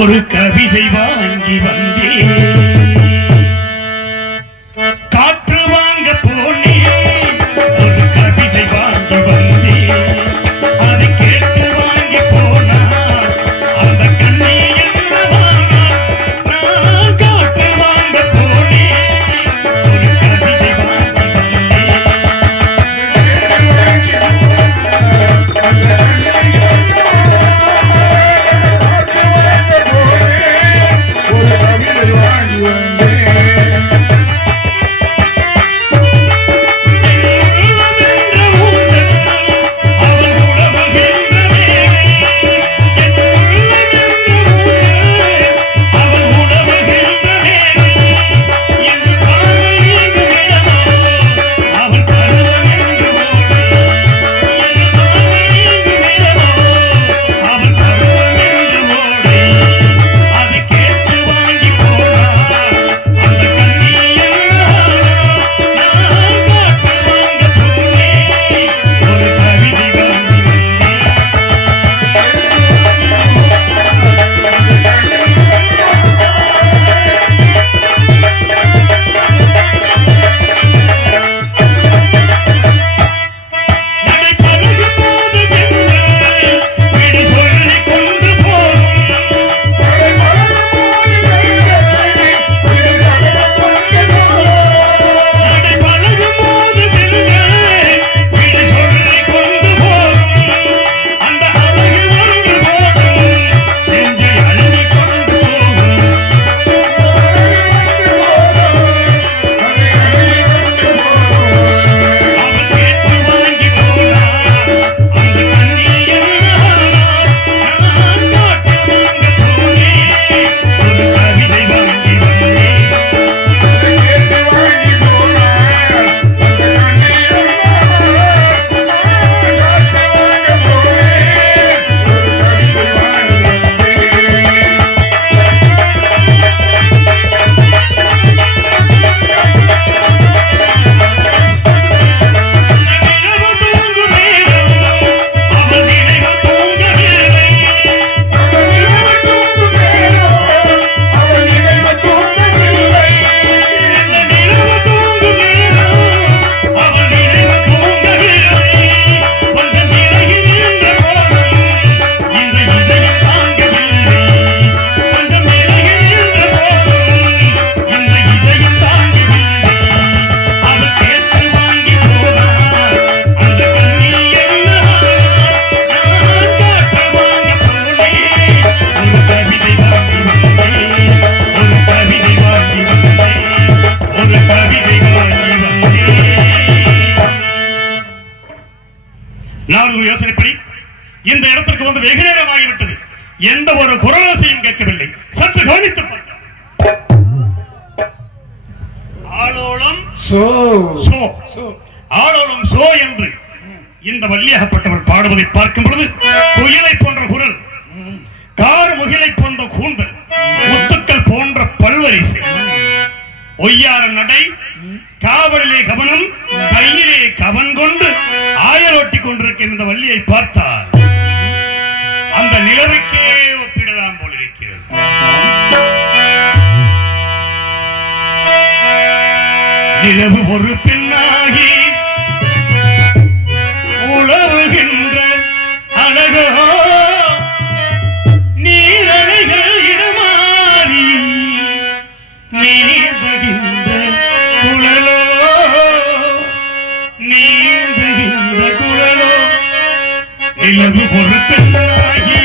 ஒரு கவிதை வாங்கி வந்தேன், காற்று வாங்க போனேன். ஒரு கவிதை வாங்கி வந்தேன், அதை கேட்டு வாங்கி போனார் அந்த கண்ணை என்னவானா. நான் காற்று வாங்க போனேன், ஒரு கவிதை வாங்கி வந்தேன். யோசனைப்படி இந்த இடத்திற்கு வந்து வெகு நேரமாகிவிட்டது. எந்த ஒரு குரலோசையும் கேட்கவில்லை. சற்று கவனித்து ஆளோளம் சோ என்று இந்த வள்ளியாகப்பட்டவர் பாடுவதை பார்க்கும் பொழுது குயிலை போன்ற குரல், கார் முகிலை போன்ற கூந்தல், முத்துக்கள் போன்ற பல்வரிசை, ஒய்யார நடை, காவலிலே கவனம், கையிலே கவன் கொண்டு ஆயரோட்டி கொண்டிருக்கிற இந்த வள்ளியை பார்த்தால் அந்த நிலவுக்கே ஒப்பிடலாம் போல் இருக்கிறது. நிலவு ஒரு பெண்ணாகி உழவுகின்ற அழகோ, நீரலைகள் இடமாறி நீந்துகின்ற குழலோ, நீந்துகின்ற குழலோ. நிலவு ஒரு பெண்ணாகி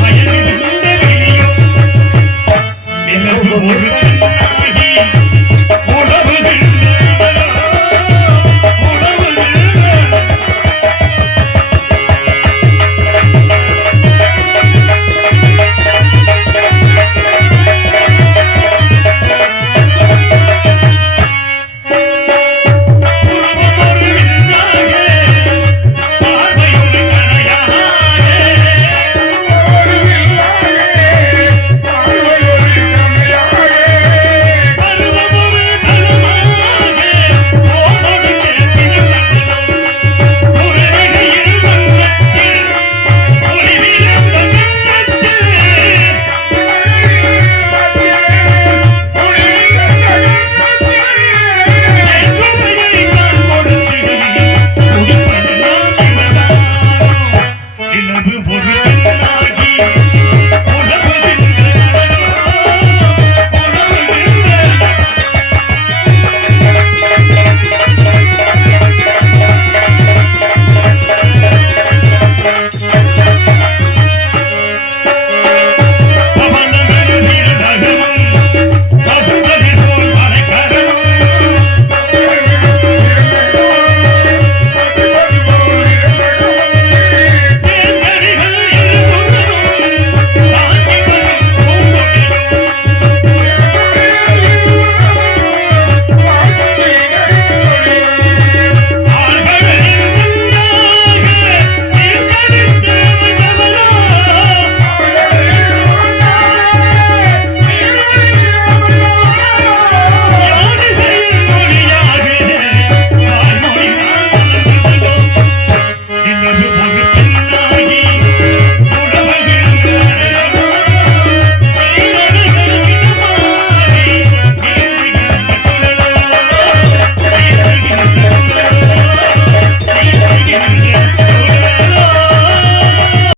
மயங்குகின்ற விழியோ ஒரு பெண்ணாகி